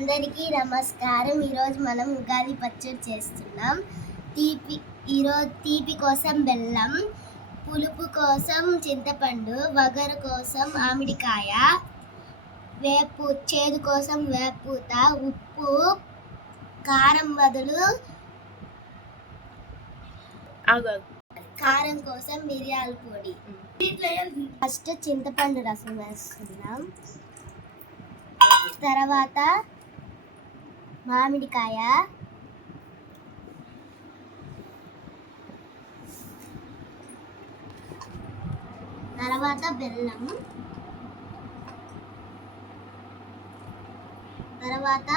అందరికీ నమస్కారం. ఈరోజు మనం ఉగాది పచ్చడి చేస్తున్నాం. తీపి కోసం బెల్లం, పులుపు కోసం చింతపండు, వగరు కోసం మామిడికాయ, చేదు కోసం వేపూత, ఉప్పు, కారం బదులు కారం కోసం మిరియాల పొడి. ఫస్ట్ చింతపండు రసం వేస్తున్నాం, తర్వాత మామిడికాయ, తర్వాత బెల్లం, తర్వాత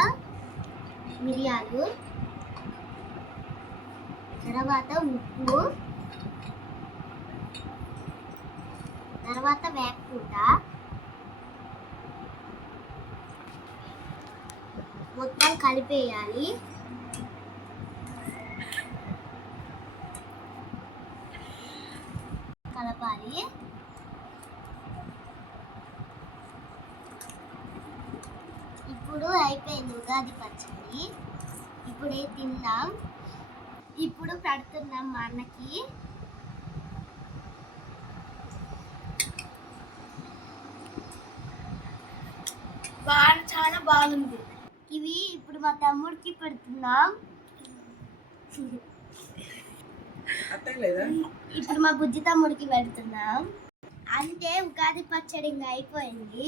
మిరియాలు, తర్వాత ఉప్పు, తర్వాత వేపూత, మొత్తం కలిపేయాలి. కలపాలి. ఇప్పుడు అయిపోయింది ఉగాది పచ్చడి. ఇప్పుడే తిందాం. ఇప్పుడు పెడుతున్నాం మా అన్నకి. చాలా బాగుంది. ఇవి ఇప్పుడు మా తమ్ముడికి పెడుతున్నాం. ఇప్పుడు మా బుజ్జి తమ్ముడికి పెడుతున్నాం. అంటే ఉగాది పచ్చడి ఇంకా అయిపోయింది.